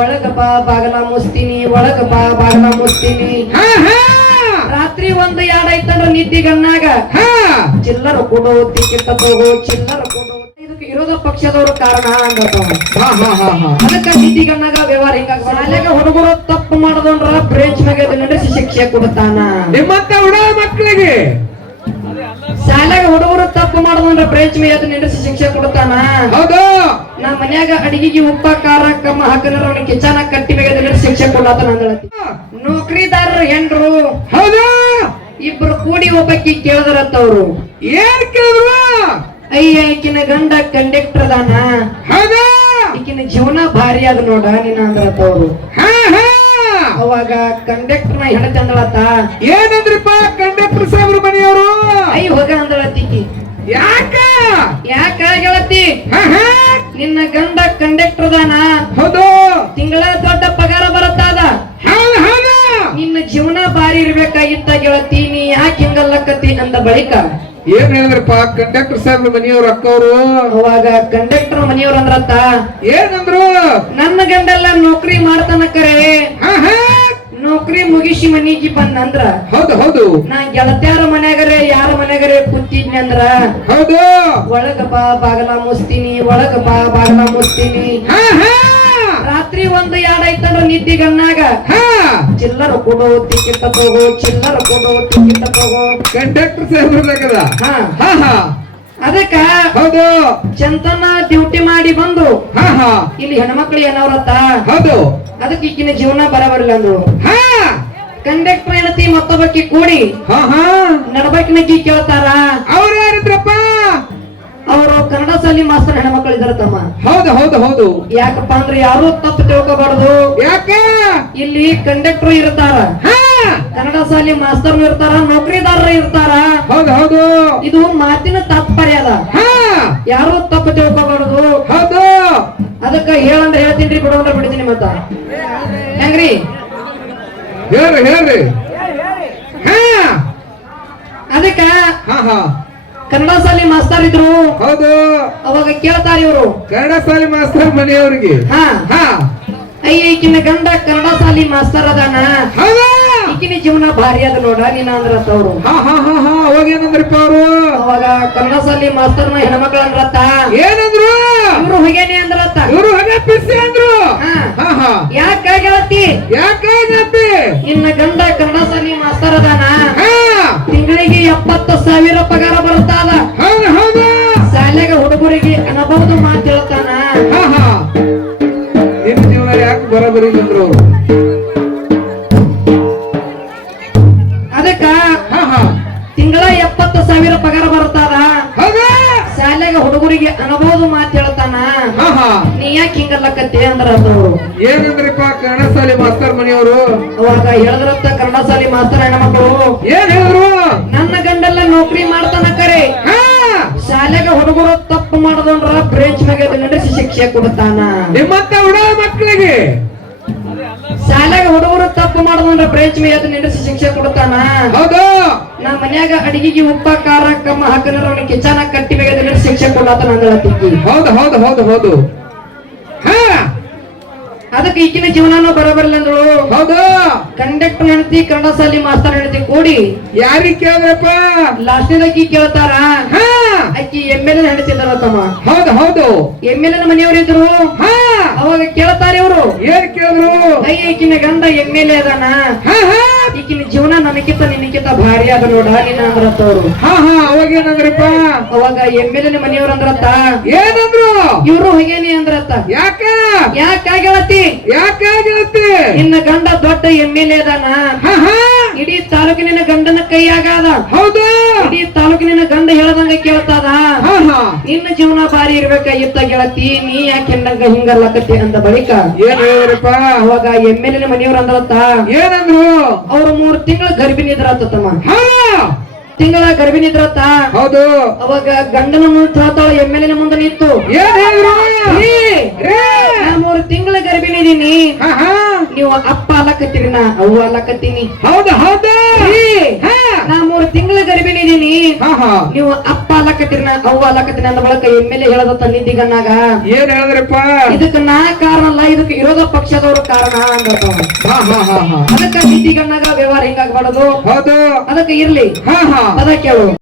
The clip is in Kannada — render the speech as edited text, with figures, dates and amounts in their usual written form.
ಒಳಗ ಬಾ ಬಾಗಲ ಮುಸ್ತೀನಿ ಒಳಗ ಬಾ ಬಾಗಲ ಮುಸ್ತೀನಿ ರಾತ್ರಿ ಒಂದು ಯಾಡ ಐತಂದ್ರ ನಿದ್ದಿ ಗಣ್ಣಾಗ ಚಿಲ್ಲರ ಕೊಡು ಟಿಕೆಟ್ ತಗೋ ಚಿಲ್ಲರ ಕೊಡು ಇದಕ್ಕೆ ವಿರೋಧ ಪಕ್ಷದವರು ಕಾರಣ ಅಂದತಾವ ಅದಕ್ಕ ನಿದ್ದಿ ಗಣ್ಣಾಗ ವ್ಯವಹಾರ ಹಿಂಗ ಶಾಲೆಗ ಹುಡುಗರು ತಪ್ಪು ಮಾಡದಂದ್ರ ಬ್ರೇಂಚ್ ಮ್ಯಾಗ ನಡೆಸಿ ಶಿಕ್ಷೆ ಕೊಡ್ತಾನ ನಿಮ್ಮಂತ ಹುಡುಗ ಮಕ್ಕಳಿಗೆ ಶಾಲೆಗ ಹುಡುಗರು ತಪ್ಪು ಮಾಡದಂದ್ರ ಬ್ರೇಂಚ್ ಮ್ಯಾಗ ನಡೆಸಿ ಶಿಕ್ಷೆ ಕೊಡ್ತಾನ ಹೌದು ನಾ ಮನ್ಯಾಗ ಅಡಿಗೆಗೆ ಉಪ್ಪ ಖಾರ ಕಮ್ಮ ಹಾಕನ ಕಿಚನ ಕಟ್ಟಿ ಮ್ಯಾಗ ಶಿಕ್ಷೆ ಕೊಡತಾನ ಅಂದಳತಿ ನೌಕರಿದಾರರ ಹೆಂಡ್ರು ಹೌದು ಇಬ್ರು ಕೂಡಿ ಒಬ್ಬಕ್ಕಿ ಕೇಳಿದ್ರತ್ತವ್ರು ಏನ್ ಕೇಳಿದ್ರು ಅಯ್ಯ ಈಕಿನ ಗಂಡ ಕಂಡಕ್ಟರ್ ಅದಾನ ಹೌದು ಈಕಿನ ಜೀವನ ಭಾರಿ ಅದ ನೋಡ ನೀನ ಅಂದ್ರತ್ತವ್ರು ಅವಾಗ ಕಂಡಕ್ಟರ್ ನ ಹೆಣತಿ ಅಂದಳತ್ತ ಏನಂದ್ರಿಪ್ಪ ಕಂಡಕ್ಟರ್ ಸಾಹೇಬ್ರ ಮನೆಯವರು ಅಯ್ಯ ಹೋಗ ಅಂದಳತ್ತಿಕಿ ಯಾಕ ಯಾಕ ಗೆಳತಿ ನಿನ್ನ ಗಂಡ ಕಂಡಕ್ಟರ್ ಅದಾನ ಹೌದು ತಿಂಗಳ ದೊಡ್ಡ ಪಗಾರ ಬರುತ್ತಾದ ಹೌದು ಹೌದು ನಿನ್ನ ಜೀವನ ಭಾರಿ ಇರ್ಬೇಕಾಗಿತ್ತ ಗೆಳತಿ ನೀ ಯಾಕೆ ಹಿಂಗಲ್ಲಕತಿ ಅಂದ ಬಳಿಕ ಏನ್ ಹೇಳಿದ್ರಪ್ಪ ಕಂಡಕ್ಟರ್ ಸಾಹೇಬ್ರ ಮನೆಯವ್ರು ಅಕ್ಕವ್ರು ಅವಾಗ ಕಂಡಕ್ಟರ್ ಮನೆಯವ್ರ ಅಂದ್ರತ್ತ ಏನಂದ್ರು ನನ್ನ ಗಂಡೆಲ್ಲ ನೌಕರಿ ಮಾಡ್ತಾನ ಕರೆ ನೌಕರಿ ಮುಗಿಸಿ ಮನಿಗೆ ಬಂದಂದ್ರ ಹೌದು ಹೌದು ನಾ ಗೆಳತ್ಯಾರ ಮನ್ಯಾಗರೆ ಯಾರ ಮನ್ಯಾಗರೆ ಕೂತಿದ್ನಿ ಅಂದ್ರ ಹೌದು ಒಳಗ ಬಾ ಬಾಗಲ ಮುಸ್ತೀನಿ ಒಳಗ ಬಾ ಬಾಗಲ ಮುಸ್ತೀನಿ ರಾತ್ರಿ ಒಂದು ಯಾಡ ಐತಂದ್ರ ನಿದ್ದಿ ಗಣ್ಣಾಗ ಚಿಲ್ಲರ ಕೊಡು ಟಿಕೆಟ್ ತಗೋ ಚಿಲ್ಲರ ಕೊಡು ಟಿಕೆಟ್ ತಗೋ ಕಂಡಕ್ಟರ್ ಸಾಹೇಬ್ರದಾಗದ ಅದಕ್ಕ ಹೌದು ಚಂತನ ಡ್ಯೂಟಿ ಮಾಡಿ ಬಂದು ಇಲ್ಲಿ ಹೆಣ್ಮಕ್ಳು ಏನವ್ರತ್ತ ಹೌದು ಅದಕ್ಕೆ ಈಗಿನ ಜೀವನ ಬರಬರಿಲ್ಲ ಅಂದ್ರು ಕಂಡಕ್ಟರ್ ಏನತಿ ಮತ್ತೊಬ್ಬಕ್ಕಿ ಕೂಡಿ ನಡಬಾಕಿನಕ್ಕಿ ಕೇಳ್ತಾರ ಅವ್ರ ಯಾರಿದ್ರಪ್ಪ ಅವರು ಕನ್ನಡ ಶಾಲಿ ಮಾಸ್ತರ್ ಹೆಣ್ಮಕ್ಳು ಇದಾರ ತಮ್ಮ ಹೌದು ಹೌದು ಹೌದು ಯಾಕಪ್ಪ ಅಂದ್ರೆ ಯಾರು ತಪ್ಪು ತಿಳ್ಕೋಬಾರ್ದು ಯಾಕ ಇಲ್ಲಿ ಕಂಡಕ್ಟರ್ ಇರ್ತಾರ ಕನ್ನಡ ಶಾಲಿ ಮಾಸ್ತರ್ ಇರ್ತಾರ ನೌಕರಿದಾರರು ಇರ್ತಾರ ಹೌದು ಹೌದು ಇದು ಮಾತಿನ ತಾತ್ಪರ್ಯ ಅದ ಯಾರು ತಪ್ಪು ತಿಳ್ಕೋಬಾರ್ದು ಹೌದು ಅದಕ್ಕ ಹೇಳಂದ್ರೆ ಹೇಳ್ತೀನಿ ಬಿಡೋದ್ರ ಬಿಡ್ತೀನಿ ಮತ್ತ ಹೆಂಗ್ರಿ ಹೇಳ್ರಿ ಹೇಳ್ರಿ ಅದಕ್ಕ ಹಾ ಹಾ ಕನ್ನಡ ಶಾಲಿ ಮಾಸ್ತರ್ ಇದ್ರು ಹೌದು ಅವಾಗ ಕೇಳ್ತಾರ ಇವರು ಕನ್ನಡ ಶಾಲೆ ಮಾಸ್ತರ್ ಮನೆಯವ್ರಿಗೆ ಅಯ್ಯ ಈಕಿನ ಗಂಡ ಕನ್ನಡ ಶಾಲಿ ಮಾಸ್ತರ್ ಅದಾನ ಹೌದಾ ಈಕಿನ ಜೀವನ ಭಾರಿ ಅದ ನೋಡ ನೀನ ಅಂದ್ರತ್ತ ಅವ್ರು ಅವಾಗ ಏನಂದ್ರಪ್ಪ ಅವರು ಅವಾಗ ಕನ್ನಡ ಶಾಲಿ ಮಾಸ್ತರ್ನ ಹೆಣ್ಮಕ್ಳು ಅಂದ್ರತ್ತ ಏನಂದ್ರು ಇವ್ರು ಹೊಗೇನೆ ಅಂದ್ರತ್ತ ಇವರು ಹೊಗೆ ಪಿಸಿ ಅಂದ್ರು ಯಾಕ ಗೆಳತಿ ಯಾಕಾಗತ್ತೆ ನಿನ್ನ ಗಂಡ ಕನ್ನಡ ಶಾಲಿ ಮಾಸ್ತರ್ ಅದಾನ ತಿಂಗಳಿಗೆ 70,000 ಪಗಾರ ಬರುತ್ತಾದ ಹೌದು ಹೌದು ಶಾಲೆಗ ಹುಡುಗರಿಗೆ ಅನುಭವದ ಮಾತು ಹೇಳ್ತಾನ ನಿನ್ನ ಜೀವನ ಯಾಕೆ ಬರಬರಿ ಅಂದ್ರು ಅವರು ಅದಕ್ಕ ತಿಂಗಳ 70,000 ಪಗಾರ ಬರುತ್ತಾದ ಶಾಲೆಗ ಹುಡುಗರಿಗೆ ಅನುಭವದ ಮಾತು ಹೇಳ್ತಾನ ನೀ ಯಾಕೆ ಹಿಂಗಲ್ಲಕತ್ತಿ ಅಂದ್ರ ಅವ್ರು ಏನಂದ್ರಿಪ್ಪ ಕನ್ನಡ ಶಾಲೆ ಮಾಸ್ತರ್ ಮನೆಯವರು ಅವಾಗ ಹೇಳಿದ್ರತ್ತ ಕನ್ನಡ ಶಾಲಿ ಮಾಸ್ತರ್ ಹೆಣ್ಮಕ್ಳು ಏನ್ ಹೇಳಿದ್ರು ನನ್ನ ಗಂಡೆಲ್ಲ ನೌಕರಿ ಮಾಡ್ತಾನ ಕರೆ ಶಾಲೆಗ ಹುಡುಗರು ತಪ್ಪು ಮಾಡದಂದ್ರ ಬ್ರೇಂಚ್ ಮ್ಯಾಗ ನಡೆಸಿ ಶಿಕ್ಷೆ ಕೊಡ್ತಾನ ನಿಮ್ಮಂತ ಹುಡುಗ ಮಕ್ಕಳಿಗೆ ಶಾಲೆಗ ಹುಡುಗರು ತಪ್ಪು ಮಾಡದಂದ್ರ ಬ್ರೇಂಚ್ ಮ್ಯಾಗ ನಡೆಸಿ ಶಿಕ್ಷೆ ಕೊಡ್ತಾನ ಹೌದು ನಾ ಮನ್ಯಾಗ ಅಡಿಗೆಗೆ ಉಪ್ಪ ಖಾರ ಕಮ್ಮ ಹಾಕನ ಕಿಚನ ಕಟ್ಟಿ ಮ್ಯಾಗ ನಡೆಸಿ ಶಿಕ್ಷೆ ಕೊಡತಾನ ಅಂದಳತ್ತಿಕ್ಕಿ ಹೌದು ಹೌದು ಹೌದು ಹೌದು ಅದಕ್ಕೆ ಈಗಿನ ಜೀವನಾನು ಬರಬರಿಲ್ಲ ಅಂದ್ರು ಹೌದು ಕಂಡಕ್ಟರ್ ಹೆಣ್ತಿ ಕನ್ನಡ ಶಾಲಿ ಮಾಸ್ತರ್ ಹೆಣ್ತಿ ಕೂಡಿ ಯಾರಿಗೆ ಕೇಳಿದ್ರಪ್ಪ ಲಾಸ್ಟದಾಕಿ ಕೇಳ್ತಾರ ಅಕ್ಕಿ ಎಮ್ಮೆಲ್ ಹೆಣ್ತಿದಾರ ತಮ್ಮ ಹೌದು ಹೌದು ಎಮ್ಮೆಲ್ ಮನೆಯವರು ಇದ್ರು ಅವಾಗ ಕೇಳ್ತಾರ ಇವ್ರು ಏನ್ ಕೇಳಿದ್ರು ಅಯ್ಯ ಈಕಿನ ಗಂಡ ಎಮ್ಮೆಲೆ ಅದಾನ ಈಕಿನ ಜೀವನ ನನಗಿಂತ ನಿನಗಿಂತ ಭಾರಿ ಅದ ನೋಡ ನೀನ ಅಂದ್ರತ್ತ ಅವ್ರು ಅವಾಗ ಏನಂದ್ರಪ್ಪ ಅವಾಗ ಎಮ್ಮೆಲ್ ಮನೆಯವ್ರ ಅಂದ್ರತ್ತ ಏನಂದ್ರು ಇವ್ರು ಹೊಗೇನಿ ಅಂದ್ರತ್ತ ಯಾಕಾಗಲತಿ ಯಾಕಾಗತ್ತೆ ನಿನ್ನ ಗಂಡ ದೊಡ್ಡ ಎಮ್ಮೆಲೆ ಅದಾನ ಇಡೀ ತಾಲೂಕಿನ ಗಂಡನ ಕೈಯಾಗದ ಹೌದು ಇಡೀ ತಾಲೂಕಿನ ಗಂಡ ಹೇಳದಂಗ ಕೇಳ್ತದ ನಿನ್ನ ಜೀವನ ಭಾರಿ ಇರ್ಬೇಕಾಗಿತ್ತ ಗೆಳತಿ ನೀ ಯಾಕೆ ಹೆಣ್ಣಂಗ ಹಿಂಗಲ್ಲಕತ್ತಿ ಅಂದ ಬಳಿಕ ಏನ್ ಹೇಳಿದ್ರಪ್ಪ ಅವಾಗ ಎಮ್ಮೆಲೆ ಮನೆಯವ್ರ ಅಂದ್ರತ್ತ ಏನಂದ್ರು ಅವ್ರು 3 ತಿಂಗಳ ಗರ್ಭಿಣಿ ಇದ್ರತ್ತ ತಮ್ಮ ತಿಂಗಳ ಗರ್ಭಿಣಿ ಇದ್ರತ್ತ ಹೌದು ಅವಾಗ ಗಂಡನ ಮುಂದೆ ಹೇಳ್ತಾಳ ಎಮ್ಮೆಲೆ ಮುಂದೆ ನಿಂತು ಏನ್ ಹೇಳಿದ್ರು 3 ತಿಂಗಳ ಗರ್ಭಿಣಿ ಇದೀನಿ ನೀವು ಅಪ್ಪ ಅಲ್ಲಕತ್ತೀರಿ ನಾ ಅವ್ವ ಅಲ್ಲಕತ್ತೀನಿ ಹೌದು ಹೌದು ನಾ 3 ತಿಂಗಳ ಗರ್ಭಿಣಿ ಹೇಳಿನಿ ಹಾ ಹಾ ನೀವು ಅಪ್ಪ ಅಲ್ಲಕತ್ತೀರಿ ಅವ್ವ ಅಲ್ಲಕತ್ತೀನಿ ಅಂದ ಬಳಕ ಎಮ್ಮೆಲೆ ಹೇಳದತ್ತ ನಿದ್ದಿಗಣ್ಣಾಗ ಏನ್ ಹೇಳಿದ್ರಪ್ಪ ಇದಕ್ಕ ನಾ ಕಾರಣ ಅಲ್ಲ ಇದಕ್ಕೆ ವಿರೋಧ ಪಕ್ಷದವರು ಕಾರಣ ಅಂದಪ್ಪ. ಹಾ ಹಾ ಹಾ ಹಾ ಅದಕ್ಕ ನಿದ್ದಿಗಣ್ಣಾಗ ವ್ಯವಹಾರ ಹಿಂಗಾಗ್ಬಾರದು. ಹೌದು ಅದಕ್ಕೆ ಇರ್ಲಿ ಹಾ ಹಾ ಅದಕ್ಕೆ ಕೇಳು